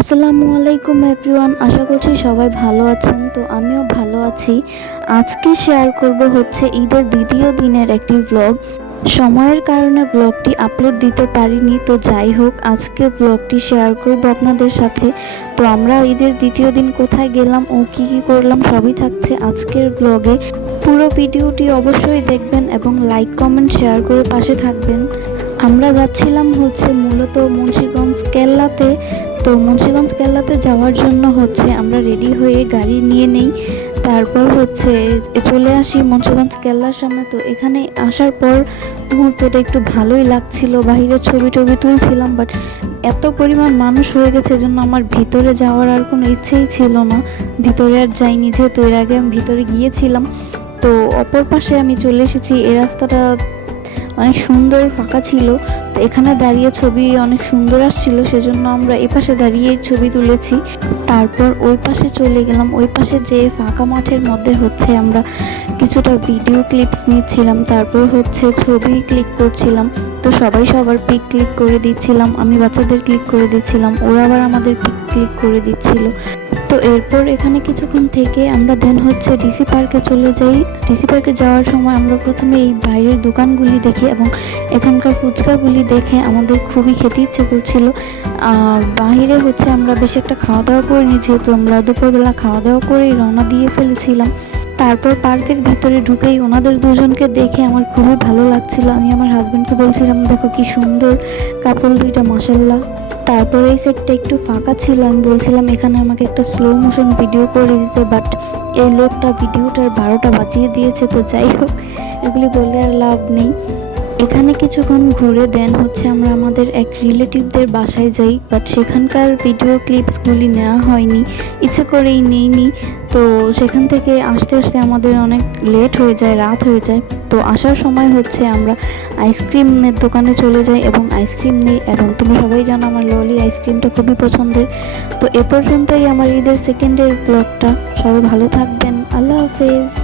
আসসালামু আলাইকুম এভরিওয়ান, আশা করছি সবাই ভালো আছেন। তো আমিও ভালো আছি। আজকে শেয়ার করব হচ্ছে ঈদের দ্বিতীয় দিনের একটি ব্লগ সময়ের কারণে ব্লগটি আপলোড দিতে পারিনি, তো যাই হোক, আজকে ব্লগটি শেয়ার করব আপনাদের সাথে। তো আমরা ঈদের দ্বিতীয় দিন কোথায় গেলাম, ও কি কি করলাম, সবই থাকছে আজকের ব্লগে পুরো ভিডিওটি অবশ্যই দেখবেন এবং লাইক কমেন্ট শেয়ার করে পাশে থাকবেন। আমরা যাচ্ছিলাম হচ্ছে মূলত মুন্সিগঞ্জ কেল্লাতে। তো মুন্সিগঞ্জ কেল্লাতে যাওয়ার জন্য হচ্ছে আমরা রেডি হয়ে গাড়ি নিয়ে নেই। তারপর হচ্ছে চলে আসি মুন্সিগঞ্জ কেল্লার সামনে। তো এখানে আসার পর মুহূর্তটা একটু ভালোই লাগছিল। বাহিরের ছবি টবি তুলছিলাম বাট এত পরিমাণ মানুষ হয়ে গেছে জন্য আমার ভিতরে যাওয়ার আর কোনো ইচ্ছেই ছিল না। ভিতরে আর যাইনি, যেহেতু এর আগে আমি ভিতরে গিয়েছিলাম। তো অপর পাশে আমি চলে এসেছি। এই রাস্তাটা অনেক সুন্দর, ফাঁকা ছিল। তো এখানে দাঁড়িয়ে ছবি অনেক সুন্দর আসছিল, সেজন্য আমরা এপাশে পাশে দাঁড়িয়ে ছবি তুলেছি। তারপর ওই পাশে চলে গেলাম, ওই পাশে যে ফাঁকা মাঠের মধ্যে হচ্ছে আমরা কিছুটা ভিডিও ক্লিপস নিচ্ছিলাম, তারপর হচ্ছে ছবি ক্লিক করছিলাম। তো সবাই সবার পিক ক্লিক করে দিচ্ছিলাম, আমি বাচ্চাদের ক্লিক করে দিচ্ছিলাম, ওরা আবার আমাদের পিক ক্লিক করে দিচ্ছিল। তো এরপর এখানে কিছুক্ষণ থেকে আমরা দেন হচ্ছে ডিসি পার্কে চলে যাই। ডিসি পার্কে যাওয়ার সময় আমরা প্রথমে এই বাইরের দোকানগুলি দেখি এবং এখানকার ফুচকাগুলি দেখে আমাদের খুবই খেতে ইচ্ছে করছিল। বাইরে হচ্ছে আমরা বেশি একটা খাওয়া দাওয়া করিনি যেহেতু আমরা দুপুরবেলা খাওয়া দাওয়া করেই রওনা দিয়ে ফেলেছিলাম। তারপর পার্কের ভিতরে ঢুকেই ওনাদের দুজনকে দেখে আমার খুবই ভালো লাগছিল। আমি আমার হাজব্যান্ডকে বলছিলাম, দেখো কি সুন্দর কাপড় দুইটা মাসাল্লাহ তারপর এই সেটটা একটু ফাঁকা ছিল, আমি বলছিলাম এখানে আমাকে একটা স্লো মোশন ভিডিও করে দিতে বাট এই লোকটা ভিডিওটার বারোটা বাজিয়ে দিয়েছে, তো যাই হোক, এগুলি বলে আর লাভ নেই। এখানে কিছুক্ষণ ঘুরে দেন হচ্ছে আমরা আমাদের এক রিলেটিভদের বাসায় যাই বাট সেখানকার ভিডিও ক্লিপসগুলি নেওয়া হয়নি, ইচ্ছে করেই নেইনি, তো সেখান থেকে আসতে আসতে আমাদের অনেক লেট হয়ে যায়, রাত হয়ে যায়। তো আসার সময় হচ্ছে আমরা আইসক্রিমের দোকানে চলে যাই এবং আইসক্রিম নিই এবং তুমি সবাই জানো আমার ললি আইসক্রিমটা খুবই পছন্দের। তো এ পর্যন্তই আমার ঈদের সেকেন্ডের ব্লগটা সবাই ভালো থাকবেন। আল্লাহ হাফেজ।